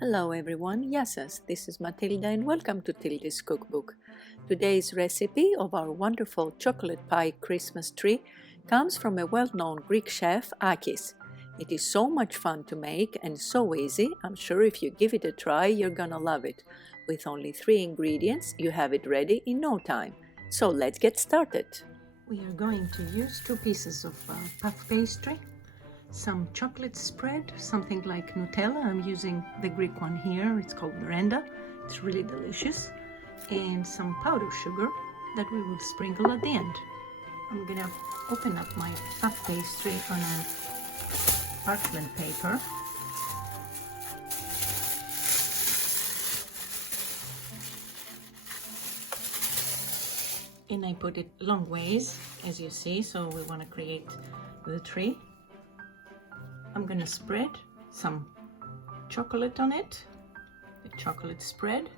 Hello everyone, Yassas, this is Matilda and welcome to Tilda's Cookbook. Today's recipe of our wonderful chocolate pie Christmas tree comes from a well-known Greek chef, Akis. It is so much fun to make and so easy, I'm sure if you give it a try you're gonna love it. With only 3 ingredients, you have it ready in no time. So let's get started. We are going to use 2 pieces of puff pastry, some chocolate spread, something like Nutella. I'm using the Greek one here, it's called Mερέντα. It's really delicious. And some powdered sugar that we will sprinkle at the end. I'm gonna open up my puff pastry on a parchment paper. And I put it long ways, as you see, so we want to create the tree. I'm gonna spread some chocolate on it, the chocolate spread,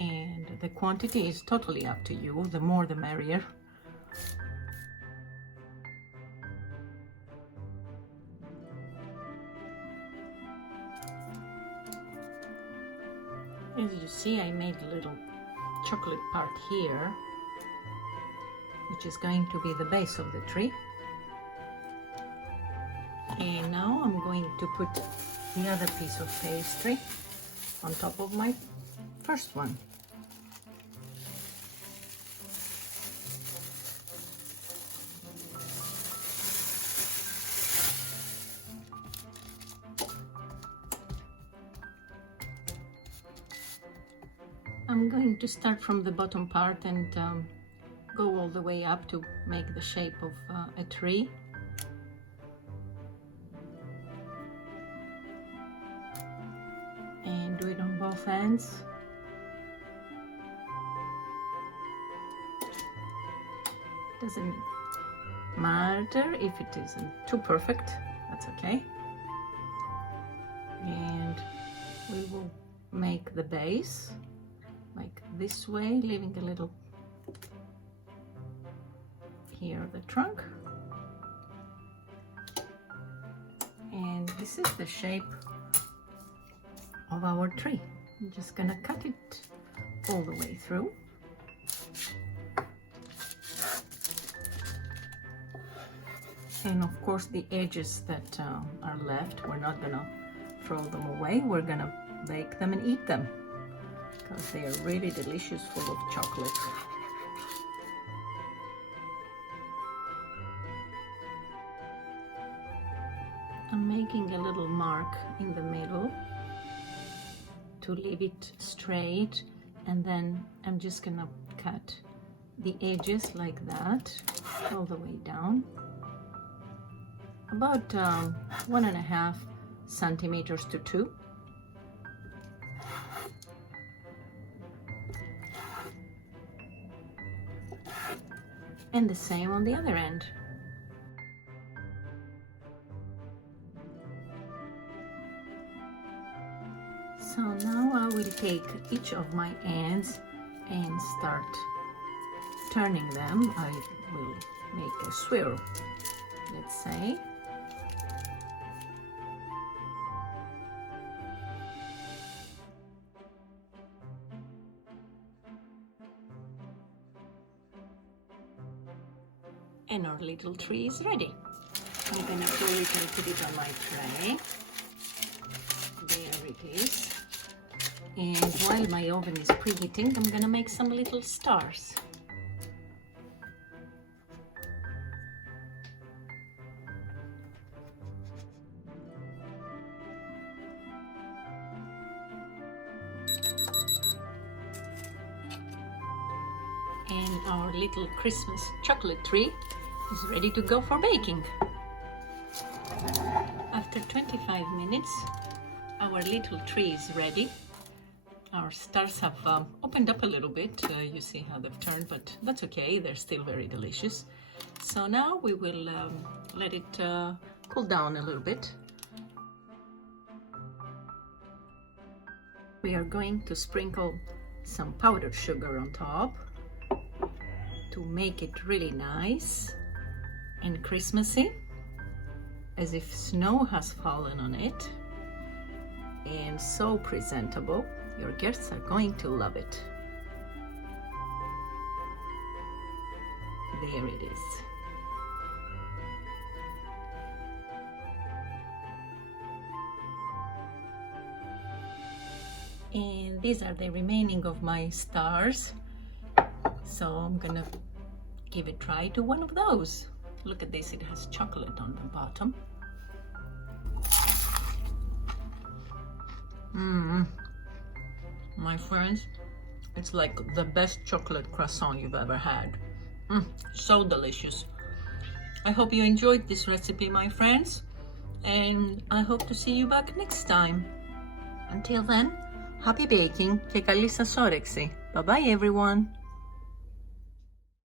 and the quantity is totally up to you, the more the merrier. As you see, I made a little chocolate part here, which is going to be the base of the tree. And now I'm going to put the other piece of pastry on top of my first one. I'm going to start from the bottom part and go all the way up to make the shape of a tree. And do it on both ends. Doesn't matter if it isn't too perfect, that's okay. And we will make the base like this way, leaving a little here, the trunk. And this is the shape of our tree. I'm just gonna cut it all the way through. And of course the edges that are left, we're not gonna throw them away, we're gonna bake them and eat them because they are really delicious, full of chocolate. I'm making a little mark in the middle to leave it straight, and then I'm just gonna cut the edges like that all the way down, about 1.5 centimeters to 2. And the same on the other end. So now I will take each of my ends and start turning them. I will make a swirl, let's say. And our little tree is ready. I'm gonna pull it and put it on my tray. There it is. And while my oven is preheating, I'm gonna make some little stars. And our little Christmas chocolate tree is ready to go for baking. After 25 minutes, our little tree is ready. Our stars have opened up a little bit. You see how they've turned, but that's okay. They're still very delicious. So now we will let it cool down a little bit. We are going to sprinkle some powdered sugar on top to make it really nice and Christmassy, as if snow has fallen on it. and so presentable. Your guests are going to love it. There it is. And these are the remaining of my stars. So I'm gonna give a try to one of those. Look at this, it has chocolate on the bottom. My friends, it's like the best chocolate croissant you've ever had. So delicious. I hope you enjoyed this recipe, my friends, and I hope to see you back next time. Until then, happy baking και καλή σας όρεξη. Bye bye everyone.